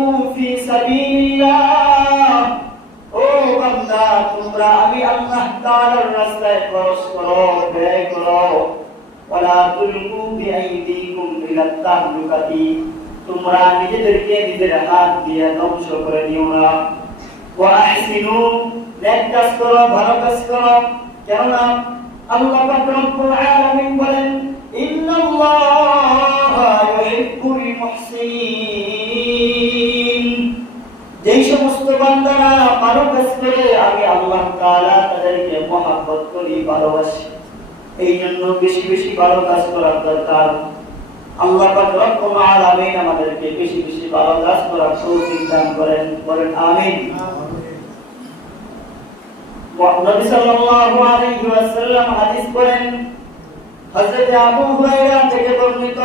আনফিকু ফি সাবিলিল্লাহ, ও বান্দা তোমরা আমি আল্লাহ তাআলার রাস্তায় খরচ করো, ব্যয় করো। ওয়ালা তুলকু বিআইদিকুম ইলা তাহলুকাতি, তোমরা নিজেদেরকে নিজের হাত দিয়ে ধ্বংস করে দিও না। ওয়া আহসিনু, নেক কাজ করো, ভালো কাজ করো। কেননা আল্লাহ পাক রব্বুল আলামিন বলেন ইন্নাল্লাহা ইউহিব্বুল মুহসিনিন, যেই সমস্ত বান্দারা ভালো কাজ করে আমি আল্লাহ তাআলা তাদেরকে মহব্বত করি, ভালোবাসি। এই জন্য বেশি বেশি ভালো কাজ করার দরকার। আল্লাহ পাক রব্বুল আলামিন আমাদেরকে বেশি বেশি ভালো কাজ করার তৌফিক দান করেন, বলেন আমিন। নবী সাল্লাল্লাহু আলাইহি ওয়াসাল্লাম হাদিস করেন, হযরত আবু হুরায়রা থেকে বর্ণিত,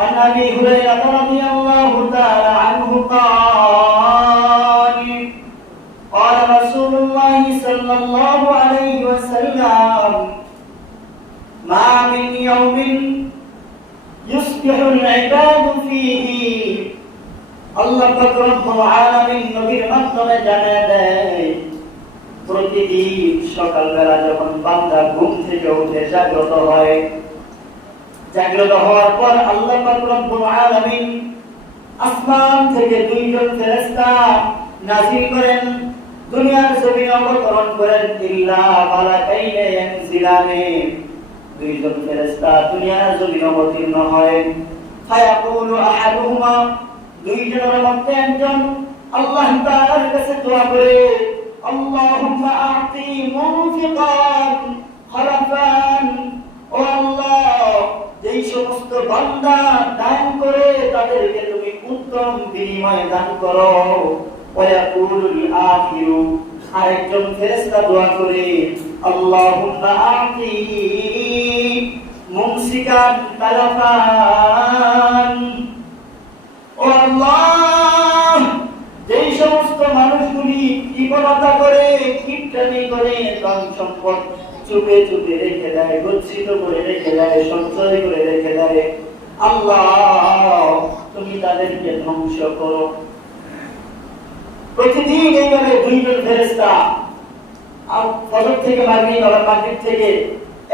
عن أبي هريرة رضي الله تعالى عنه قال قال رسول الله صلى الله عليه وسلم ما من يوم يصبح العباد فيه الله পাক রব্বুল আলামিন নবীর মাধ্যমে জানিয়ে দেয়, প্রতিদিন সকালবেলা যখন বান্দা ঘুম থেকে উঠে জাগ্রত হয়, জাগ্রত হওয়ার পর আল্লাহ পাক রব্বুল আলামিন আসমান থেকে দুইজন ফেরেশতা নাযিল করেন, দুনিয়ার জমিনে অবতরণ করেন। ইল্লা মালাকাইনে ইয়ানজিলানে, দুইজন ফেরেশতা দুনিয়ার জমিনে অবতীর্ণ হয়। ফায়াকুলু আহাদুহুমা, দুইজনের মধ্যে একজন আল্লাহ তাআলার কাছে দোয়া করে, আল্লাহুম্মা আ'তি মুনফিকান খলাফান, ও আল্লাহ যেই সমস্ত বান্দা দান করে তাদেরকে তুমি উত্তম বিনিময় দান করো। ওয়ায়াকুলুল আখিরু, আরেকজন ফেরেশতা দোয়া করে, আল্লাহুম্মা আ'তি মুমসিকান তালাফান, ও আল্লাহ যেই সমস্ত মানুষগুলি কৃপণতা করে, কিপটামি করে, ধন সম্পদ চুপে চুপে রেখে দেয়, গচ্ছিত করে রেখে দেয়, সঞ্চয় করে রেখে দেয়, আল্লাহ তুমি তাদেরকে ধ্বংস করো। প্রতিদিন এইভাবে দুইজন ফেরেশতা ফজর থেকে মাগরিব, আবার মাগরিব থেকে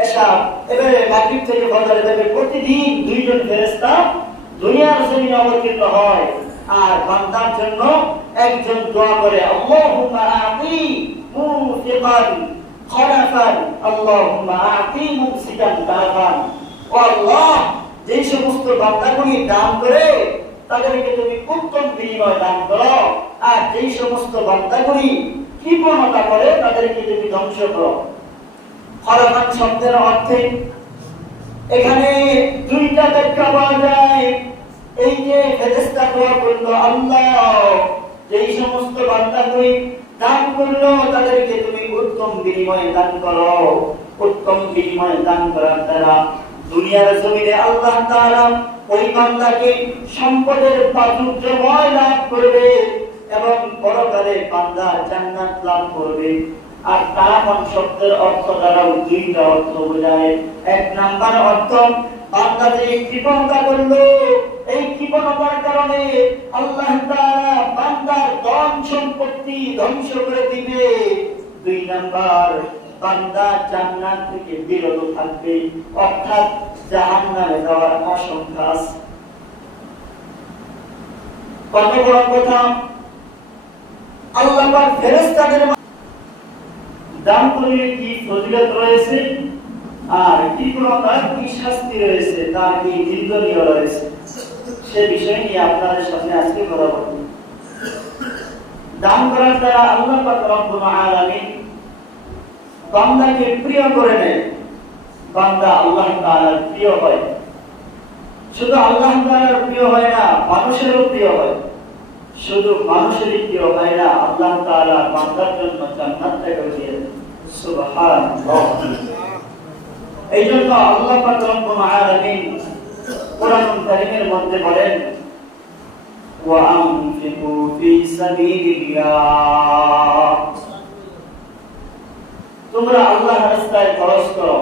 এশা, এবারে মাগরিব থেকে ফজর, এভাবে প্রতিদিন দুইজন ফেরেশতা দুনিয়ার জমিনে অবতীর্ণ হয়। আর বান্দার জন্য একজন দোয়া করে, আল্লাহুম্মা আ'তি মুনফিকান খলাফান, আল্লাহুম্মা আ'তি মুমসিকান তালাফান, ও আল্লাহ যেই সমস্ত বান্দাগুলি দান করে তাদেরকে তুমি উত্তম বিনিময় দান করো, আর যেই সমস্ত বান্দাগুলি কৃপণতা করে তাদেরকে তুমি ধ্বংস করো। খলাফান শব্দের অর্থে এখানে দুইটা ব্যাখ্যা পাওয়া যায়। এই যে ফেরেশতা দোয়া করলো, আল্লাহ যেই সমস্ত বান্দাগুলি দান করলো তাদেরকে তুমি উত্তম বিনিময় দান করো। উত্তম বিনিময় দান করার দ্বারা দুনিয়ার জমিনে আল্লাহ তাআলা ওই বান্দাকে সম্পদের প্রাচুর্যময় লাভ করবে এবং পরকালে বান্দা জান্নাত লাভ করবে। আর তালাফান শব্দের অর্থ দ্বারাও দুইটা অর্থ বোঝায়। এক নাম্বার অর্থ, বান্দা যে কৃপণতা করলো, এই কৃপণতার কারণে আল্লাহ তাআলা বান্দার ধন সম্পত্তি ধ্বংস করে দিবে। দুই নাম্বার, বান্দা জান্নাত থেকে বিরত থাকবে, অর্থাৎ জাহান্নামে যাওয়ার আশঙ্কা আছে। কত বড় কথা! আল্লাহ পাক ফেরেশতাদের দান করলে কি ফজিলত রয়েছে, আর কৃপণতার কি শাস্তি রয়েছে, তার কি নিন্দনীয় রয়েছে, সে বিষয় নিয়ে আপনাদের সামনে আজকে কথা বলব। দান করার দ্বারা আল্লাহ পাক রব্বুল আলামিন বান্দাকে প্রিয় করে নেয়, বান্দা আল্লাহ তাআলার প্রিয় হয়। শুধু আল্লাহ তাআলার প্রিয় হয় না, মানুষেরও প্রিয় হয়। শুধু মানুষেরই প্রিয় হয় না, আল্লাহ তাআলা বান্দার জন্য জান্নাতটাকে দিয়ে দেন। সুবহানাল্লাহ। এইজন্য আল্লাহ পাক রব্বুল আলামিন কোরআনুল কারীমের মধ্যে বলেন, ওয়া আনফিকু ফি সাবিলিল্লাহ, তোমরা আল্লাহর রাস্তায় খরচ করো।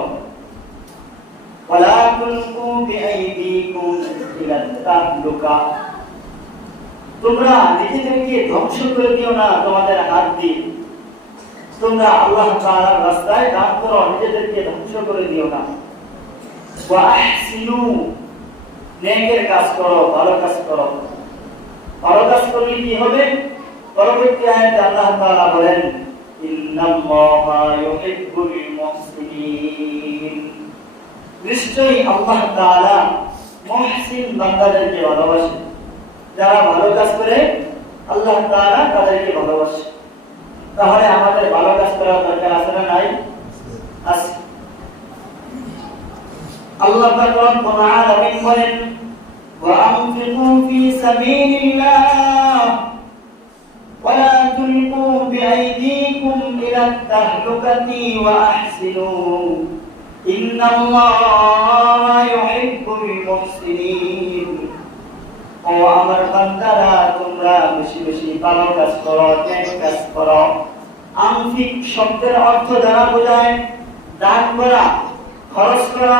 ওয়ালা তুলকু বিআইদিকুম ইলা তাহলুকা, তোমরা নিজেদেরকে ধ্বংস করে দিও না তোমাদের হাত দিয়ে। তোমরা আল্লাহ তাআলার রাস্তায় দান করো, নিজেদেরকে ধ্বংস করে দিও না। ওয়া আহসিনু, নেকের কাজ করো, ভালো কাজ করো। ভালো কাজ করলে কি হবে? পরবর্তী আয়াতে আল্লাহ তাআলা বলেন, ইন্নাল্লাহা ইউহিব্বুল মুহসিনিন, নিশ্চয়ই আল্লাহ তাআলা মুহসিন বান্দাদেরকে ভালোবাসেন। যারা ভালো কাজ করে আল্লাহ তাআলা তাদেরকে ভালোবাসে। তাহলে আমাদের ভালো কাজ করার দরকার আছে না নাই? আছে। আল্লাহ পাক রব্বুল আলামিন বলেন, ওয়া আনফিকু ফি সাবিলিল্লাহ ওয়া লা তুলকু বিআইদিকুম ইলা তাহলুকাতি ওয়া আহসিনু ইন্নাল্লাহা ইউহিব্বুল মুহসিনিন। ও আমার বান্দারা, তোমরা বেশি বেশি ভালো কাজ করো, নেক কাজ করো। আনফিক শব্দের অর্থ দ্বারা বোঝায় দান করা, খরচ করা।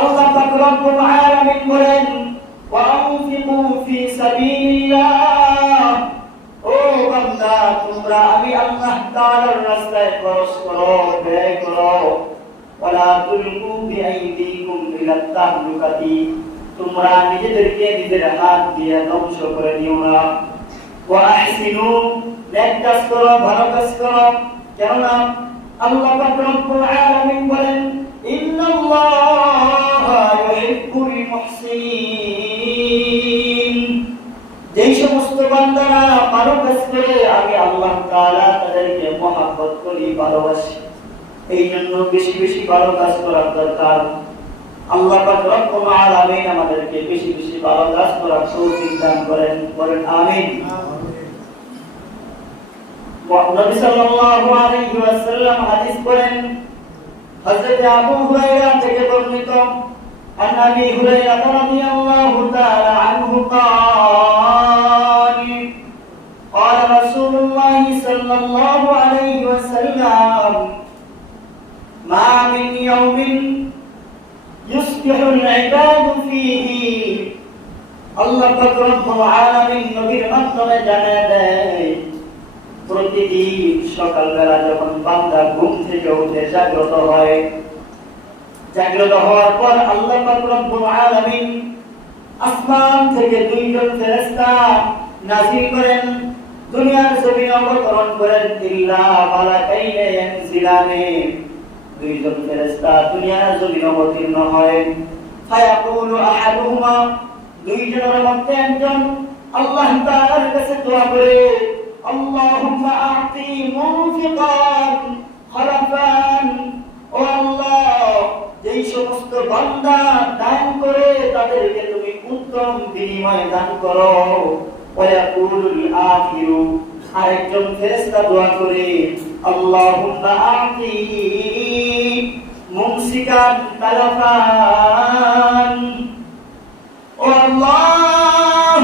আল্লাহ পাক রব্বুল আলামিন বলেন, ওয়া আনফিকু ফি সাবিলিল্লাহ, ও বান্দা তোমরা আমি আল্লাহ তাআলার রাস্তায় খরচ করো, ব্যয় করো। ওয়া লা তুলকু বিআইদিকুম ইলা তাহলুকাতি, তোমরা নিজেদেরকে নিজের হাত দিয়ে ধ্বংস করে নিও না। ওয়া আহসিনু, নেক কাজ করো, ভালো কাজ করো। কেননা আল্লাহ পাক রব্বুল আলামিন বলেন, ইন্নাল্লাহা ইউহিব্বুল মুহসিনিন, যেই সমস্ত বান্দারা ভালো কাজ করে আমি আল্লাহ তাআলা তাদেরকে মহব্বত করি, ভালোবাসি। এই জন্য বেশি বেশি ভালো কাজ করার দরকার। আল্লাহ পাক রব্বুল আলামিন আমাদেরকে বেশি বেশি ভালো কাজ করার তৌফিক দান করেন, বলেন আমিন। নবী সাল্লাল্লাহু আলাইহি ওয়াসাল্লাম হাদিস বলেন, হযরত আবু হুরায়রা থেকে বর্ণিত, আন আবি হুরায়রা রাদিয়াল্লাহু তাআলা আনহু قال قال رسول الله صلى الله عليه وسلم ما من يوم يصبح العباد فيه, আল্লাহ পাক রব্বুল আলামিন নবীর মাধ্যমে জানায় দেয়, প্রতিদিন সকালবেলা যখন বান্দা ঘুম থেকে উঠে জাগ্রত হয়, জাগ্রত হওয়ার পর আল্লাহ পাক রব্বুল আলামিন আসমান থেকে দুইজন ফেরেশতা নাযিল করেন, দুনিয়ার জমিনে অবতরণ করেন। ইল্লা মালাকাইনে ইয়ানজিলানে, দুইজন ফেরেশতা দুনিয়ার জমিনে অবতীর্ণ হয়। ফায়াকুলু আহাদুহুমা, দুইজনের মধ্যে একজন আল্লাহ তাআলার কাছে দোয়া করে, আল্লাহুম্মা আ'তি মুনফিকান খলাফান, ও আল্লাহ যেই সমস্ত বান্দা দান করে তাদেরকে তুমি উত্তম বিনিময় দান করো। ওয়ায়াকুলুল আখিরু, আরেকজন ফেরেশতা দোয়া করে, আল্লাহুম্মা আ'তি মুমসিকান তালাফান, ও আল্লাহ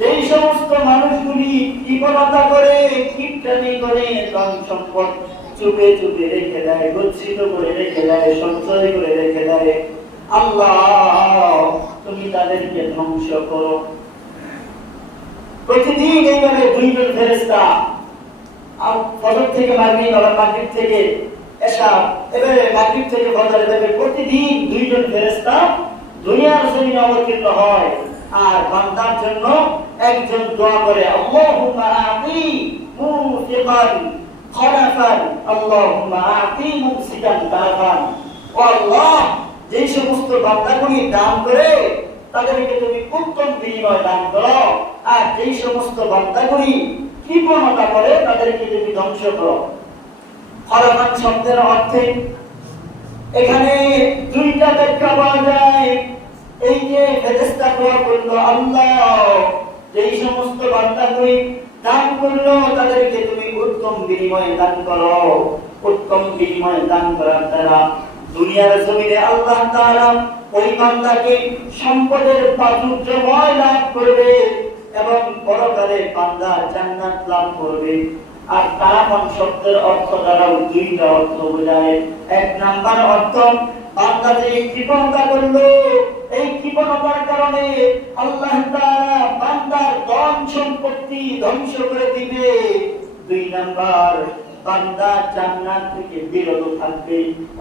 যেই সমস্ত মানুষগুলি কৃপণতা করে, কিপটামি করে, ধন সম্পদ চুপে চুপে রেখে দেয়, গচ্ছিত করে রেখে দেয়, সঞ্চয় করে রেখে দেয়, আল্লাহ তুমি তাদেরকে ধ্বংস করো। প্রতিদিন এইভাবে দুইজন ফেরেশতা ফজর থেকে মাগরিব, আবার মাগরিব থেকে এশা, এবারে মাগরিব থেকে ফজর, এভাবে প্রতিদিন দুইজন ফেরেশতা দুনিয়ার জমিনে অবতীর্ণ হয়। আর বান্দার জন্য একজন দোয়া করে, আল্লাহুম্মা আ'তি মুনফিকান খলাফান, আল্লাহুম্মা আ'তি মুমসিকান তালাফান, ও আল্লাহ যেই সমস্ত বান্দাগুলি দান করে তাদেরকে তুমি উত্তম বিনিময় দান করো, আর যেই সমস্ত বান্দাগুলি কৃপণতা করে তাদেরকে তুমি ধ্বংস করো। খলাফান শব্দের অর্থে এখানে দুইটা ব্যাখ্যা পাওয়া যায়। এই যে ফেরেশতা দোয়া করলো, আল্লাহ যেই সমস্ত বান্দাগুলি দান করলো তাদেরকে তুমি উত্তম বিনিময় দান করো। উত্তম বিনিময় দান করার দ্বারা দুনিয়ার জমিনে আল্লাহ তাআলা ওই বান্দাকে সম্পদের প্রাচুর্যময় লাভ করবে এবং পরকালে বান্দা জান্নাত লাভ করবে। আর তারাফান শব্দের অর্থ দ্বারাও দুইটা অর্থ বোঝায়। এক নাম্বার অর্থ, বান্দা যে কৃপণতা করলো, এই কৃপণতার কারণে আল্লাহ তাআলা বান্দার ধন সম্পত্তি ধ্বংস করে দিবে। 2 নাম্বার, বান্দা জান্নাত থেকে বিরত থাকবে,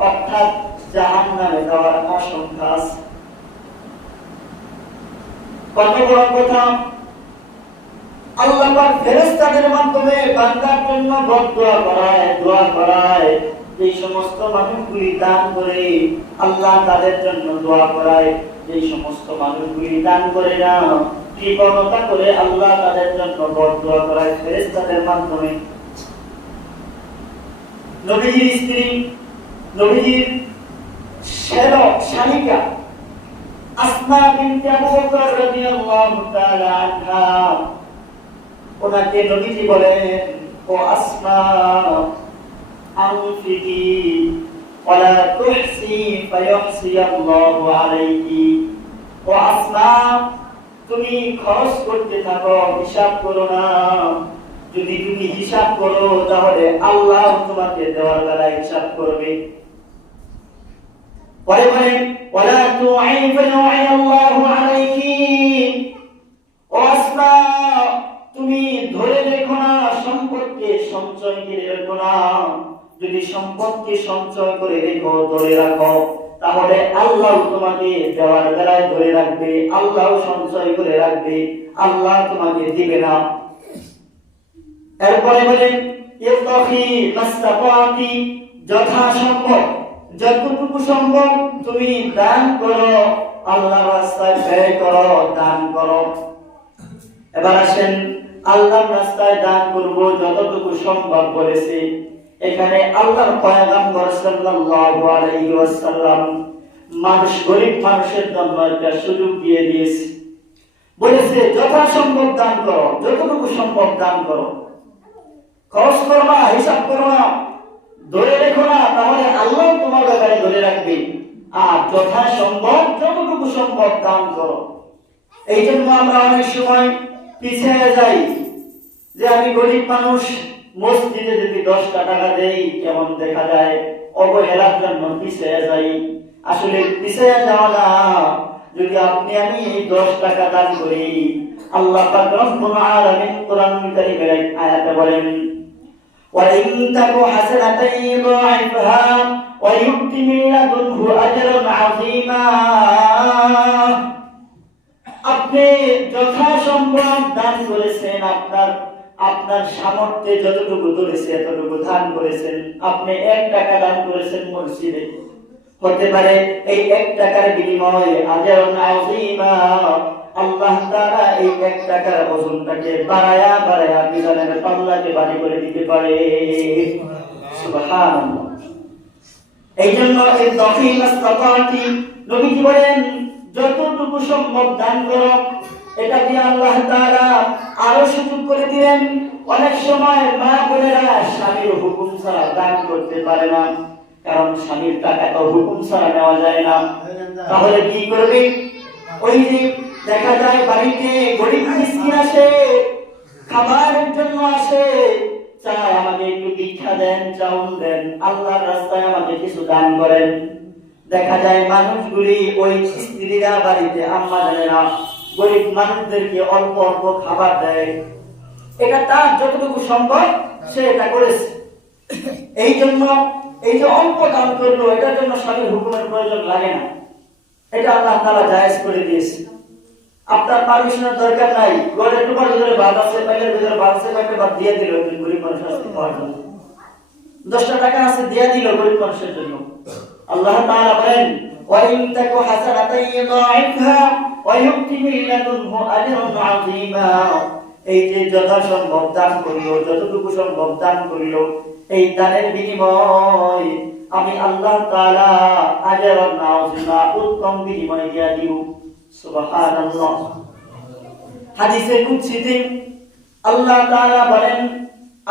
অর্থাৎ জাহান্নামে যাওয়ার আশঙ্কা আছে। কত বড় কথা! আল্লাহ পাক ফেরেশতাদের মাধ্যমে বান্দার জন্য বদদুয়া করায়, দোয়া করায়। এই সমস্ত মানুষগুলি দান করে আল্লাহ তাদের জন্য দোয়া করায়। এই সমস্ত মানুষগুলি দান করে না, কৃপণতা করে আল্লাহ তাদের জন্য বদদুয়া করায় ফেরেশতাদের মাধ্যমে। নবীজির স্ত্রী, নবীজির শালিকা আসমা বিনতে আবু বকর রাদিয়াল্লাহু তাআলা আনহা, ওনাকে নবীজি বলেন, ও আসমা আনফিকি ওয়ালা তুহসি ফায়ুহসি আল্লাহু আলাইকি। ও আসমা, তুমি খরচ করতে থাকো, হিসাব করো না। যদি তুমি হিসাব করো তাহলে আল্লাহ তোমাকে দেওয়ার বেলায় হিসাব করবে। পরে বলেন, ওয়ালা তুআই ফায়ুআই আল্লাহু আলাইকি। ও আসমা, তুমি ধরে রেখো না, সম্পদকে সঞ্চয় করে রেখো না। যদি সম্পদকে সঞ্চয় করে রেখো, ধরে রাখো, তাহলে আল্লাহ তোমাকে দেওয়ার বেলায় ধরে রাখবে, আল্লাহ সঞ্চয় করে রাখবে, আল্লাহ তোমাকে দিবে না। এরপরে বলেন, ইফতাহি মাসতাতি, যথাসম্ভব যতটুকু সম্ভব তুমি দান করো, আল্লাহর রাস্তায় ব্যয় করো, দান করো। এবার আসেন, আল্লাহর রাস্তায় দান করব যতটুকু সম্ভব বলেছে। এখানে আল্লাহর পয়গম্বর সাল্লাল্লাহু আলাইহি ওয়াসাল্লাম মানুষ, গরিব মানুষের জন্য একটা সুযোগ দিয়ে দিয়েছে। বলেছে যথাসম্ভব দান করো, যতটুকু সম্ভব দান করো। খরচ করো না, হিসাব করো না, ধরে রেখো না, তাহলে আল্লাহ তোমার ব্যাপারে ধরে রাখবে। আর যথাসম্ভব যতটুকু সম্ভব দান করো। এই জন্য আমরা অনেক সময় পিছিয়ে যাই, যে আমি গরিব মানুষ, মসজিদে যদি 10 টাকা দেই কেমন দেখা যায়, অবহেলার জন্য পিছিয়ে যাই। আসলে পিছিয়ে যাওয়া না, যদি আপনি আমি 10 টাকা দান করি, আল্লাহ পাক রব্বুল আলামিন কোরআন কারীমের আয়াতে বলেন, وَإِن تَكُ حَسَنَةً يُضَاعِفْهَا وَيُؤْتِ مِن لَّدُنْهُ أَجْرًا عَظِيمًا। আপনি যথাসম্ভব দান করেছেন, আপনার সামর্থ্যে যতটুকু ধরেছে এতটুকু দান করেছেন। আপনি 1 টাকা দান করেছেন মসজিদে, হতে পারে এই 1 টাকার বিনিময়ে আজরুন আযীমা, আল্লাহ তাআলা এই 1 টাকার ওজনটাকে বাড়ায়া বাড়ায়া মিজানের পাল্লাকে ভারী করে দিতে পারে। সুবহানাল্লাহ। এই জন্য এই দখিল মাসতাতি, নবীজি বলেন যতটুকু সম্ভব দান করো। এটা দিয়ে আল্লাহ তাআলা আরো সুযোগ করে দিবেন। অনেক সময় মা বোনেরা স্বামীর হুকুম ছাড়া দান করতে পারে না, কারণ স্বামীর টাকা তো হুকুম ছাড়া নেওয়া যায় না। তাহলে কি করবে? ওই যে দেখা যায় বাড়িতে গরিব মিসকিন আসে, খাবারের জন্য আসে, চায় আমাকে একটু ভিক্ষা দেন, চাউল দেন, আল্লাহর রাস্তায় আমাকে কিছু দান করেন। দেখা যায় মানুষগুলি, ওই স্ত্রীরা বাড়িতে, আম্মা জানেরা গরিব মানুষদেরকে অল্প অল্প খাবার দেয়। এটা তার যতটুকু সম্ভব সে এটা করেছে। এই জন্য এই যে অল্প দান করলো, এটার জন্য স্বামীর হুকুমের প্রয়োজন লাগে না, এটা আল্লাহ তাআলা জায়েজ করে দিয়েছে। আপনার পারমিশনের দরকার নাই। ঘরে একটু ভিতরে ভাত আছে, পাইলের ভিতরে ভাত আছে, পাইলে ভাত দিয়ে দিল গরিব মানুষ আসতে খাওয়ার জন্য। 10 টাকা আছে দিয়ে দিল গরিব মানুষের জন্য। আল্লাহ তাআলা বলেন, ওয়াইন তাকু হাসানাতান ইউদাইফহা ওয়া ইউতি মিন লাদুনহু আজরান আযীমা। এই যে যথাসম্ভব দান করিও, যতটুকু সম্ভব দান করিও, এই দানের বিনিময় আমি আল্লাহ তাআলা আজরান আযীমা, উত্তম বিনিময় দিয়া দিব। সুবহানাল্লাহ। হাদিসে কুদসিতে আল্লাহ তাআলা বলেন,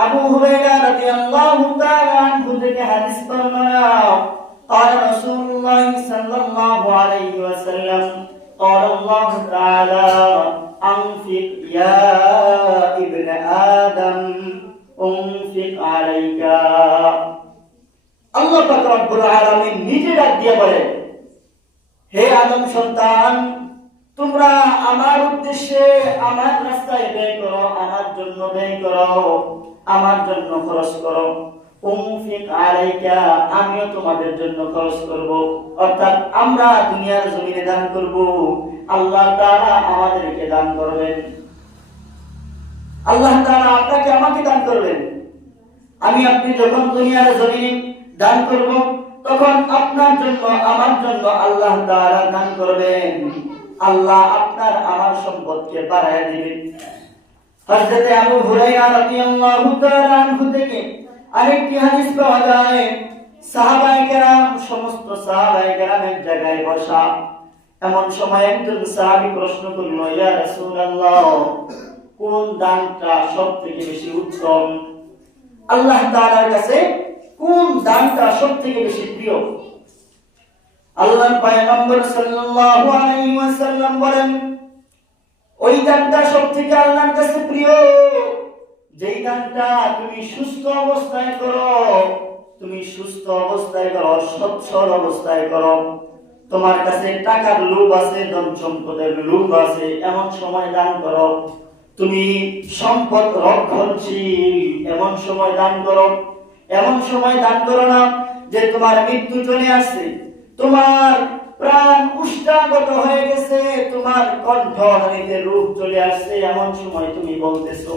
আবু হুরায়রা রাদিয়াল্লাহু তাআলা আনহু থেকে হাদিস বর্ণনা, قال رسول الله صلى الله عليه وسلم قال الله تعالى أنفق يا ابن آدم أنفق عليك। আল্লাহ পাক রব্বুল আলামিন নিজে ডাক দিয়ে বলেন, হে আদম সন্তান, তোমরা আমার উদ্দেশ্যে আমার রাস্তায় ব্যয় করো, আমার জন্য ব্যয় করো, আমার জন্য খরচ করো। উনফিক আলাইকা, আমিও তোমাদের জন্য খরচ করব। অর্থাৎ আমরা দুনিয়ার জমিনে দান করব, আল্লাহ তাআলা আমাদেরকে দান করবেন। আল্লাহ তাআলা আপনাকে আমাকে দান করবেন। আমি আপনি যখন দুনিয়ার জমিনে দান করব, তখন আপনার জন্য আমার জন্য আল্লাহ তাআলা দান করবেন। আল্লাহ আপনার আমার সম্পদকে বাড়ায় দিবেন। হযরত আবু হুরায়রা রাদিয়াল্লাহু তাআলা আনহু থেকে আরেকটি হাদিস পাওয়া যায়, সাহাবায়ে কেরাম, সমস্ত সাহাবায়ে কেরাম এক জায়গায় বসা। এমন সময় একজন সাহাবী প্রশ্ন করল, ইয়া রাসূলুল্লাহ, কোন দানটা সবথেকে বেশি উত্তম? আল্লাহ তাআলার কাছে কোন দানটা সবথেকে বেশি প্রিয়? আল্লাহর পয়গম্বর সাল্লাল্লাহু আলাইহি ওয়াসাল্লাম বলেন, ওই দানটা সবথেকে আল্লাহর কাছে প্রিয় যেই দানটা তুমি সুস্থ অবস্থায় করো, তুমি সুস্থ অবস্থায় করো, সচ্ছল অবস্থায় করো। তোমার কাছে টাকার লোভ আছে, ধন সম্পদের লোভ আছে, এমন সময় দান করো। তুমি সম্পদ রক্ষণশীল, এমন সময় দান করো। এমন সময় দান করো না যে তোমার মৃত্যু চলে আসছে, তোমার প্রাণ উষ্ণাগত হয়ে গেছে, তোমার কণ্ঠনালীতে রূপ চলে আসছে, এমন সময় তুমি বলতেছো,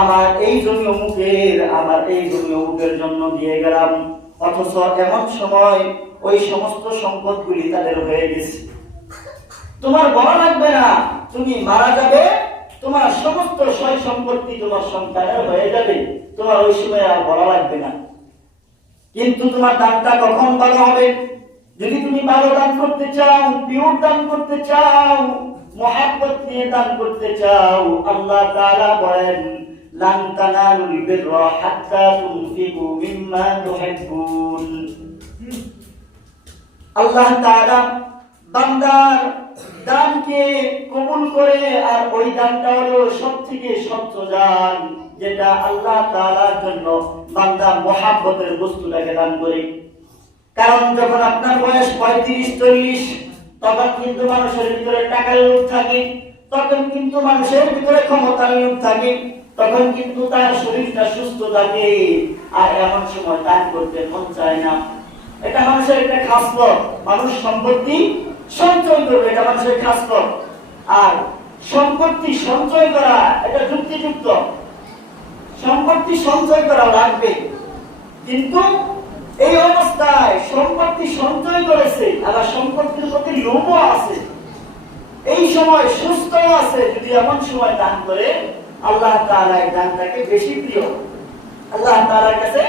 আমার এই জমি অমুকের, আমার এই জমি অমুকের জন্য দিয়ে গেলাম। অথচ এমন সময় ওই সমস্ত সম্পদগুলি তাদের হয়ে গেছে। তোমার বলা লাগবে না, তুমি মারা যাবে, তোমার সমস্ত সয় সম্পত্তি তোমার সন্তানের হয়ে যাবে, তোমার ওই সময় আর বলা লাগবে না। কিন্তু তোমার দানটা কখন ভালো হবে? যদি তুমি ভালো দান করতে চাও, পিওর দান করতে চাও, মহব্বত নিয়ে দান করতে চাও, আল্লাহ তাআলা বলেন, লান তানালুল বিররা হাত্তা তুনফিকু মিম্মা তুহিব্বুন। আল্লাহ তাআলা বান্দার দানকে কবুল করে, আর ওই দানটা হলো সবথেকে স্বচ্ছ দান, যেটা আল্লাহ তাআলার জন্য বান্দা মহব্বতের বস্তুটাকে দান করে। কারণ যখন আপনার বয়স 35-40, তখন কিন্তু মানুষের ভিতরে টাকার লোভ থাকে, তখন কিন্তু মানুষের ভিতরে ক্ষমতার লোভ থাকে, তখন কিন্তু তার শরীরটা সুস্থ থাকে, আর এমন সময় দান করতে মন চায় না। এটা মানুষের একটা খাসলত। মানুষ সম্পত্তি সঞ্চয় করবে, এটা মানুষের খাসলত। আর সম্পত্তি সঞ্চয় করা এটা যুক্তিযুক্ত, সম্পত্তি সঞ্চয় করা লাগবে। কিন্তু এই অবস্থায় সম্পত্তি সঞ্চয় করেছে, আবার সম্পত্তির প্রতি লোভও আছে, এই সময় সুস্থ আছে, যদি এমন সময় দান করে, আল্লাহ তাআলা এই দানটাকে বেশি প্রিয়। আল্লাহ তাআলার কাছে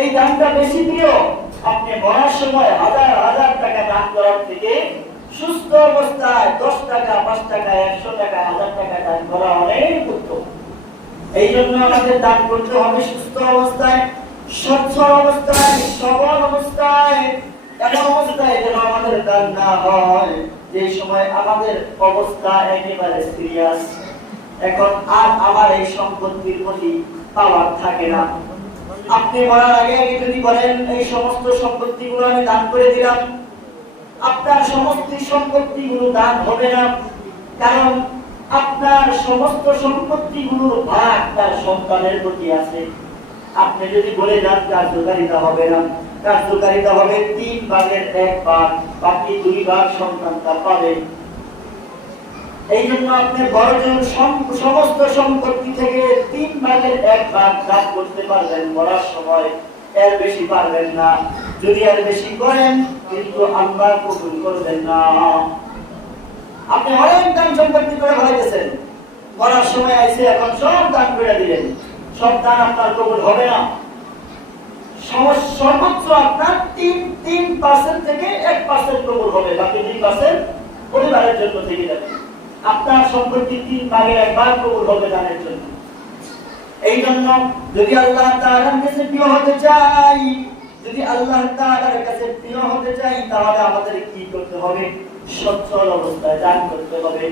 এই দানটা বেশি প্রিয়। আপনি মরার সময় হাজার হাজার টাকা দান করার থেকে সুস্থ অবস্থায় 10 টাকা, 5 টাকা, 100 টাকা, 1000 টাকা দান করা অনেক উত্তম। এই জন্য আমাদের দান করতে হবে সুস্থ অবস্থায়, সচ্ছল অবস্থায়, সবল অবস্থায়, এমন অবস্থায় যেন আমাদের দান না হয় যে সময় আমাদের অবস্থা একেবারে সিরিয়াস, এখন আর আমার এই সম্পত্তির প্রতি পাওয়ার থাকে না। আপনি মরার আগে আগে যদি বলেন, এই সমস্ত সম্পত্তিগুলো আমি দান করে দিলাম, আপনার সমস্ত সম্পত্তিগুলো দান হবে না। কারণ আপনার সমস্ত সম্পত্তিগুলোর ভাগ তার সন্তানের প্রতি আছে। আপনি যদি বলে যান, কার্যকারিতা হবে না। কার্যকারিতা হবে 3 ভাগের 1 ভাগ, বাকি 2 ভাগ সন্তান তার পাবে। এই জন্য আপনি বড়জন সমস্ত সম্পত্তি থেকে 3 ভাগের 1 ভাগ দান করতে পারবেন মরার সময়, এর বেশি পারবেন না। যদি এর বেশি করেন, কিন্তু আল্লাহ কবুল করবেন না। আপনি অনেক দান সম্পত্তি করে ফেলাইতেছেন, মরার সময় আইছে, এখন সব দান করে দিলেন, সব দান আপনার কবুল হবে না। সর্বোচ্চ আপনার 3% থেকে 1% কবুল হবে, বাকি 2% পরিবারের জন্য থেকে যাবে। আপনার সম্পত্তি 3 ভাগের 1 ভাগ কবুল হবে দানের জন্য। এই জন্য যদি আল্লাহ তাআলার কাছে প্রিয় হতে চাই, যদি আল্লাহ তাআলার কাছে প্রিয় হতে চাই, তাহলে আমাদের কি করতে হবে? সচ্ছল অবস্থায় দান করতে হবে,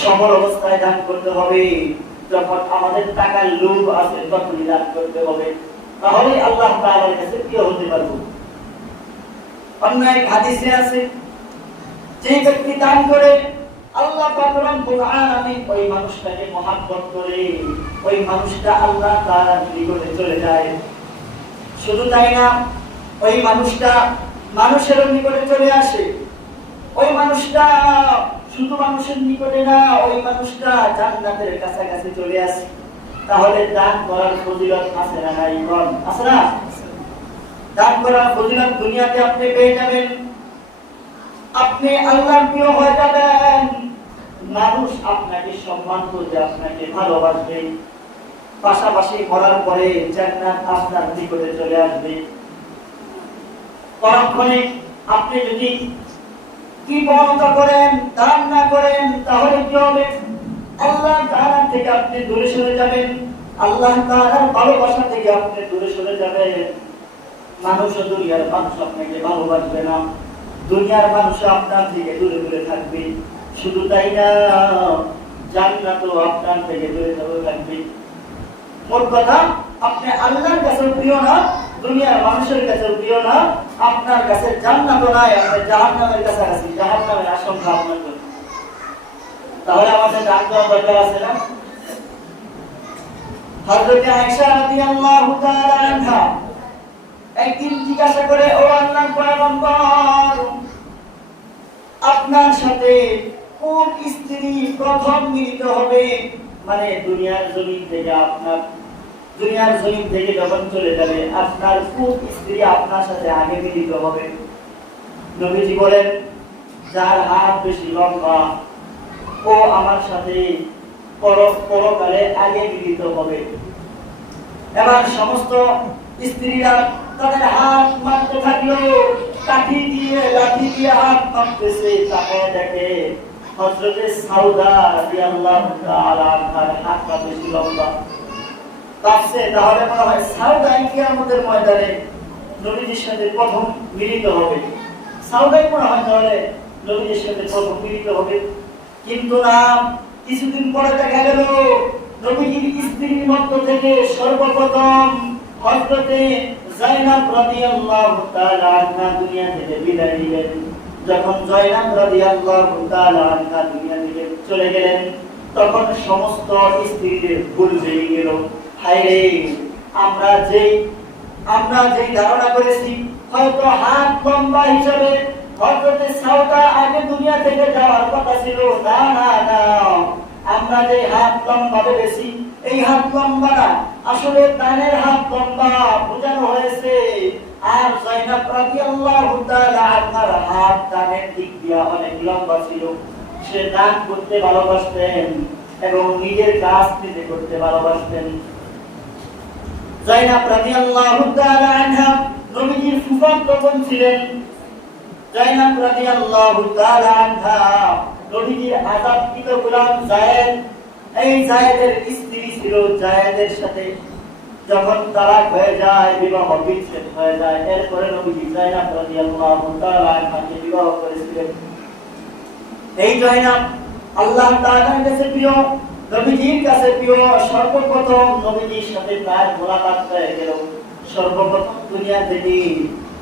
সবল অবস্থায় দান করতে হবে। যখন আমাদের টাকার লোভ আছে, তখনই দান করতে হবে, তাহলে আল্লাহ তাআলার কাছে প্রিয় হতে পারবো। অন্য এক হাদিসে আছে, যে ব্যক্তি দান করে আল্লাহ পাক রব্বুল আলামিন ওই মানুষটাকে মহব্বত করে ওই মানুষটা আল্লাহ তাআলার নিকটে চলে যায়। শুধু তাই না, ওই মানুষটা মানুষের নিকটে চলে আসে। ওই মানুষটা শুধু মানুষের নিকটে না, ওই মানুষটা জান্নাতের কাছাকাছি চলে আসে। তাহলে দান করার ফজিলত আছে না নাই? কোন আছে না? দান করার ফজিলত দুনিয়াতে আপনি পেয়ে যাবেন, আপনি আল্লাহর প্রিয় হয়ে যাবেন, মানুষ আপনাকে সম্মান করবে, আপনাকে ভালোবাসবে, পাশাপাশি মরার পরে জান্নাত আপনার নিকটে চলে আসবে। পরক্ষণে আপনি যদি কি বন্ধ করেন, দান না করেন, তাহলে কি হবে? আল্লাহ তাআলা থেকে আপনি দূরে সরে যাবেন, আল্লাহ তাআলার ভালোবাসা থেকে আপনি দূরে সরে যাবেন। মানুষ ও দুনিয়ার মানুষ আপনাকে ভালোবাসবে না, দুনিয়ার মানুষ আপনার থেকে দূরে দূরে থাকবে। শুধু তাই না, জান্নাতও আপনার থেকে দূরে দূরে থাকবে। মোট কথা, আপনি আল্লাহর কাছে প্রিয় না, দুনিয়ার মানুষের কাছে প্রিয় না, আপনার কাছে জান্নাতও নাই, আপনি জাহান্নামের কাছাকাছি, জাহান্নামের আশঙ্কা আপনার জন্য। তাহলে আমাদের দান করার দরকার আছে না? হযরত আয়েশা রাদিয়াল্লাহু তাআলা আনহা একদিন জিজ্ঞাসা করে, ও আল্লাহর পয়গম্বর, আপনার সাথে কোন স্ত্রী প্রথম মিলিত হবে? মানে দুনিয়ার জমিন থেকে যখন চলে যাবে, আপনার কোন স্ত্রী আপনার সাথে আগে মিলিত হবে? নবীজি বলেন, যার হাত বেশি লম্বা ও আমার সাথে পরকালে আগে মিলিত হবে। এবার সমস্ত স্ত্রীরা তাদের হাত মারতে থাকলো, কাঠি দিয়ে লাঠি দিয়ে হাত মারতেছে। তাকায় দেখে হযরত সাউদা রাদিয়াল্লাহু তাআলা আনহার হাতটা বেশি লম্বা। তাহলে মনে হয় সাউদাই কিয়ামতের ময়দানে নবীজির সাথে প্রথম মিলিত হবে। সাউদাই মনে হয় তাহলে নবীজির সাথে প্রথম মিলিত হবে। কিন্তু না, কিছুদিন পরে দেখা গেল নবীজির স্ত্রীর মধ্য থেকে সর্বপ্রথম হযরত যায়েনব রাদিয়াল্লাহু তাআলা আনহা দুনিয়া থেকে বিদায় নিলেন। যখন যায়েনব রাদিয়াল্লাহু তাআলা আনহা দুনিয়া থেকে চলে গেলেন, তখন সমস্ত স্ত্রীদের ভুল ভেঙে গেল। হায়রে, আমরা যেই ধারণা করেছি হয়তো হাত লম্বা হিসাবে হযরত সাউদা আগে দুনিয়া থেকে যাওয়ার কথা ছিল, না না না, আমরা যে হাত লম্বা ভেবেছি এই হাত লম্বা না, আসলে দানের হাত লম্বা বোঝানো হয়েছে। আর যায়েনব রাদিয়াল্লাহু তাআলা আনহার হাত দানের দিক দিয়ে অনেক লম্বা ছিল। সে দান করতে ভালোবাসতেন এবং নিজের কাজ নিজে করতে ভালোবাসতেন। যায়েনব রাদিয়াল্লাহু তাআলা আনহা নবীজির ফুফাতো বোন ছিলেন। যায়েনব রাদিয়াল্লাহু তাআলা আনহা নবীজির আযাবকৃত গোলাম যায়েদ, এই যায়েদের স্ত্রী ছিল। যায়েদের সাথে যখন তালাক হয়ে যায়, বিবাহ বিচ্ছেদ হয়ে যায়, এরপরে নবীজি যায়েনব রাদিয়াল্লাহু তাআলা আনহাকে বিবাহ করেছিলেন। এই যায়েনব আল্লাহ তাআলার কাছে প্রিয়, নবীজির কাছে প্রিয়। সর্বপ্রথম নবীজির সাথে তার মোলাকাত হয়ে গেল। সর্বপ্রথম দুনিয়া থেকে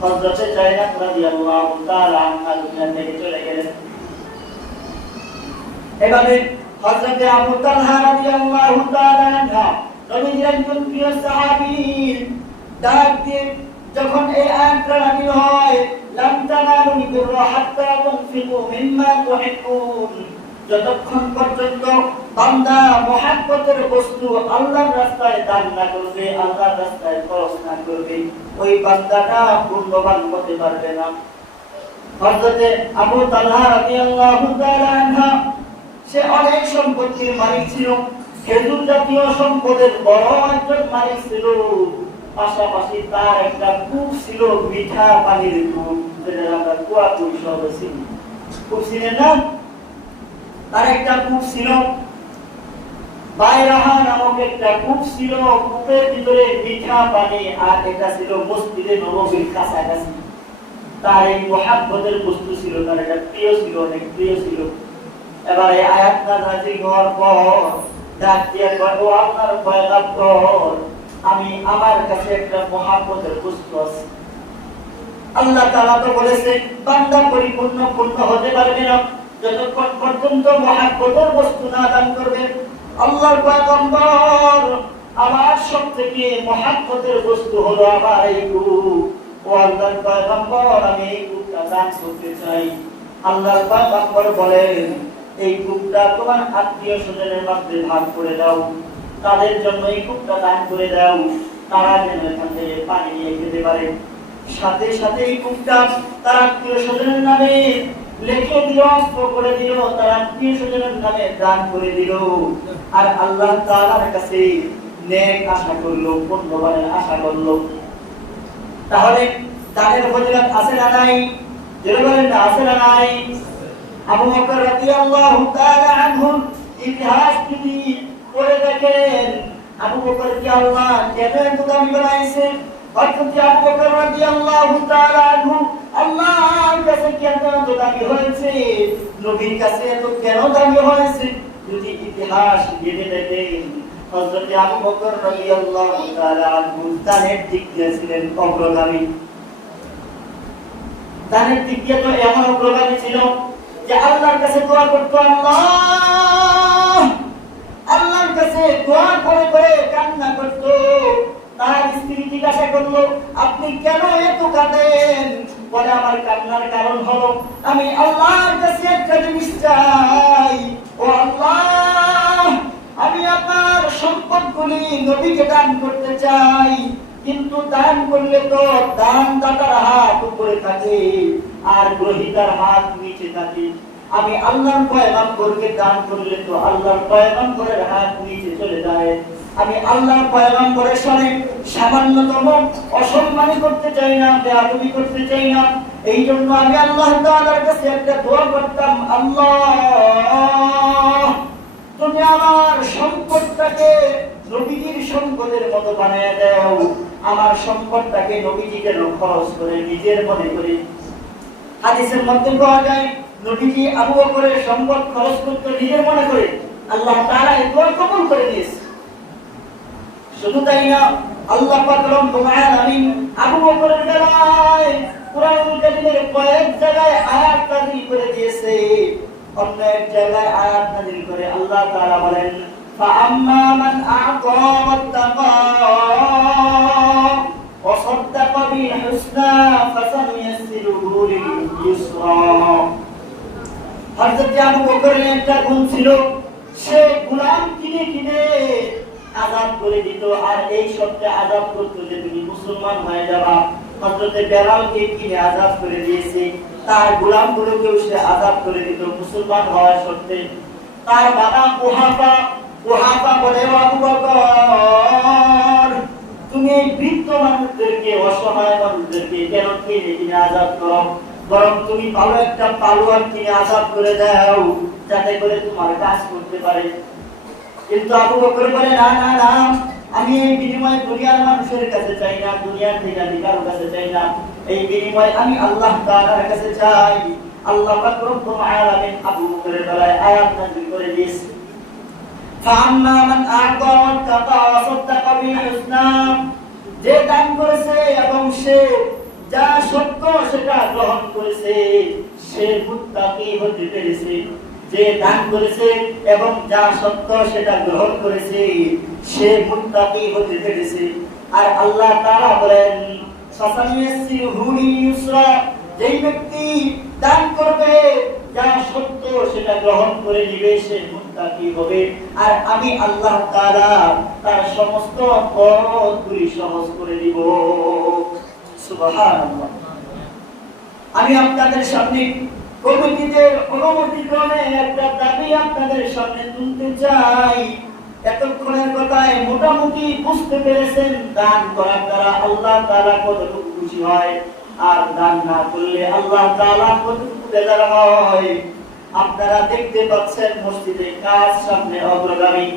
হযরত যায়েনব রাদিয়াল্লাহু তাআলা আনহা দুনিয়া থেকে চলে গেলেন। এবারে হযরত আবু তালহা রাদিয়াল্লাহু তাআলা আনহা নবীজির একজন প্রিয় সাহাবী, ডাক দিয়ে যখন এই আয়াতটা নাযিল হয়, লাম তানালুল বিররা হাত্তা তুনফিকু মিম্মা তুহিব্বুন, যতক্ষণ পর্যন্ত বান্দা মুহাব্বতের বস্তু আল্লাহর রাস্তায় দান না করবে, আল্লাহর রাস্তায় খরচ না করবে, ওই বান্দাটা পূর্ণবান হতে পারবে না। হযরত আবু তালহা রাদিয়াল্লাহু তাআলা আনহা সে অনেক সম্পত্তির মালিক ছিল, খেজুর জাতীয় সম্পদের বড় একজন মালিক ছিল। পাশাপাশি তার একটা কূপ ছিল, মিঠা পানির কূপ, যেটা আমরা কুয়া কই শহরে চিনি। কূপ ছিলেন না? তার একটা কূপ ছিল, বাইরাহা নামক একটা কূপ ছিল। কূপের ভিতরে মিঠা পানি, আর এটা ছিল মসজিদে নববীর কাছাকাছি। তার এই মুহাব্বতের বস্তু ছিল, তার একটা প্রিয় ছিল, অনেক প্রিয় ছিল। এবার এই আয়াত নাযিল হওয়ার পর ডাক দিয়ে কয়, ও আল্লাহর পয়গম্বর, আমি আমার কাছে একটা মুহাব্বতের বস্তু আছে। আল্লাহ তাআলা তো বলেছে বান্দা পরিপূর্ণ পূর্ণ হতে পারবে না যতক্ষণ পর্যন্ত মহব্বতের বস্তু না দান করবে। আল্লাহর পয়গম্বর আমার সবথেকে মহব্বতের বস্তু হলো আমার এই কূপ। ও আল্লাহর পয়গম্বর, আমি এই কূপটা দান করতে চাই। আল্লাহর পয়গম্বর বলেন, এই কূপটা তোমার আত্মীয় স্বজনের মধ্যে ভাগ করে দাও, তাদের জন্য এই কূপটা দান করে দাও, তারা যেন এখান থেকে পানি নিয়ে খেতে পারে। সাথে সাথে এই কূপটা তার আত্মীয় স্বজনের নামে লিখে দিল, করে দিল, তার আত্মীয় স্বজনের নামে দান করে দিল। আর আল্লাহ তাআলার কাছে নেক আশা করলো, পুণ্যবানের আশা করলো। তাহলে দানের ফজিলত আছে না নাই? যারা বলেন না আছে না নাই? আবু বকর রাদিয়াল্লাহু তাআলা আনহু ইতিহাস যদি পড়ে দেখেন, আবু বকর কি আল্লাহ কেন এত দামি বানাইছে? অর্থাৎ আবু বকর রাদিয়াল্লাহু তাআলা আনহু আল্লাহর কাছে কেন এত দামি হয়েছে, নবীর কাছে এত কেন দামি হয়েছে? যদি ইতিহাস জেনে দেখেন, হযরত আবু বকর রাদিয়াল্লাহু তাআলা আনহু দানের দিক দিয়ে ছিলেন অগ্রগামী। দানের দিক দিয়ে তো এমন অগ্রগামী ছিল যে আল্লাহর কাছে দোয়া করতো, আল্লাহর কাছে দোয়া করে করে কান্না করতো। তার স্ত্রী জিজ্ঞাসা করলো, আপনি কেন এত কাঁদেন? বলে, আমার কান্নার কারণ হলো আমি আল্লাহর কাছে একটা জিনিস চাই। ও আল্লাহ, আমি আপনার সম্পদগুলি নবীকে দান করতে চাই, কিন্তু দান করলে তো দানদাতার হাত উপরে থাকে আর গ্রহীতার হাত নিচে থাকে। আমি আল্লাহর পয়গম্বরকে দান করলে তো আল্লাহর পয়গম্বরের হাত নিচে চলে যায়। আমি আল্লাহর পয়গম্বরের সামনে সামান্যতম অসম্মানী করতে চাই না, বেয়াদবি করতে চাই না। এই জন্য আমি আল্লাহ তাআলার কাছে একটা দোয়া করতাম, আল্লাহ তুমি আমার সম্পদটাকে নবীজির সম্পদের মতো বানিয়ে দাও। আমার সম্পদটাকে নবীজি যেন খরচ করে নিজের মনে করে। হাদিসের মধ্যে পাওয়া যায়, নবীজি আবু বকরের সম্পদ খরচ করতে নিজের মনে করে, আল্লাহ তাআলা এই দোয়া কবুল করে দিয়েছে। শুধু তাই না, আল্লাহ পাক রব্বুল আলামিন আবু বকরের বেলায় কুরআনুল কারীমের কয়েক জায়গায় আয়াত নাযিল করে দিয়েছে। অন্য এক জায়গায় আয়াত নাযিল করে আল্লাহ তাআলা বলেন, ফাআম্মা মান আ'তা ওয়াত্তাকা ওয়া সাদ্দাকা বিল হুসনা ফাসানুয়াসসিরুহু লিল ইউসরা। হযরত আবু বকরের একটা গুণ ছিল, সে গোলাম কিনে কিনে আযাব করে দিত, আর এই শর্তে আযাব করত যে তুমি মুসলমান হয়ে যাবা। হযরত বেলালকে কিনে আযাব করে দিয়েছে, তার গোলামগুলোকেও সে আযাব করে দিত মুসলমান হওয়ার শর্তে। তার বাবা কুহাফা বলে, আবু বকর, তুমি এই বৃদ্ধ মানুষদেরকে, অসহায় মানুষদেরকে কেন কিনে কিনে আযাব করো? বরং তুমি ভালো একটা পালোয়ান কিনে আযাব করে দাও, যাতে করে তোমার কাজ করতে পারে। কিন্তু আবু বকর বলে, না না না, আমি এই বিনিময়ে দুনিয়ার মানুষের কাছে চাই না, দুনিয়ার থেকে আমি কারোর কাছে চাই না। এই বিনিময়ে আমি আল্লাহ তাআলার কাছে চাই। আল্লাহ পাক রব্বুল আলামিন আবু বকরের বেলায় আয়াত নাযিল করে দিয়েছে, ফাআম্মা মান আ'তা ওয়াত্তাকা ওয়া সাদ্দাকা বিল হুসনা। যে দান করেছে এবং সে যা সত্য সেটা গ্রহণ করেছে, সে মুত্তাকি হতে পেরেছে। যে দান করেছে এবং যা সত্য সেটা গ্রহণ করেছে, সে মুত্তাকি হতে পেরেছে। আর আল্লাহ তাআলা বলেন, ফাসানুয়াসসিরুহু লিল ইউসরা। যেই ব্যক্তি দান করবে, যা সত্য সেটা গ্রহণ করে নিবে, সে মুত্তাকি হবে। আর আমি আল্লাহ তাআলা তার সমস্ত পথগুলি সহজ করে দিব। সুবহানাল্লাহ। আমি আপনাদের সামনে কমিটিদের অনুমতিক্রমে একটা দাবি আপনাদের সামনে তুলতে চাই। এতক্ষণের কথায় মোটামুটি বুঝতে পেরেছেন দান করার দ্বারা আল্লাহ তাআলা কতটুকু খুশি হয়, আর দান না করলে আল্লাহ তাআলা কতটুকু বেজার হয়। আপনারা দেখতে পাচ্ছেন মসজিদে কাজ সামনে অগ্রগামী।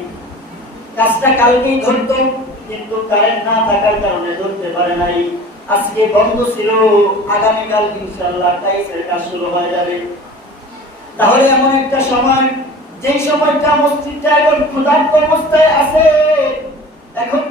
কাজটা কালকেই ধরতো, কিন্তু কারেন্ট না থাকার কারণে ধরতে পারে নাই। আজকে বন্ধ ছিল, আগামীকাল ইনশাআল্লাহ টাইসের কাজ শুরু হয়ে যাবে। তাহলে এমন একটা সময়, যেই সময়টা মসজিদটা এখন ক্ষুধার্ত অবস্থায় আছে, এখন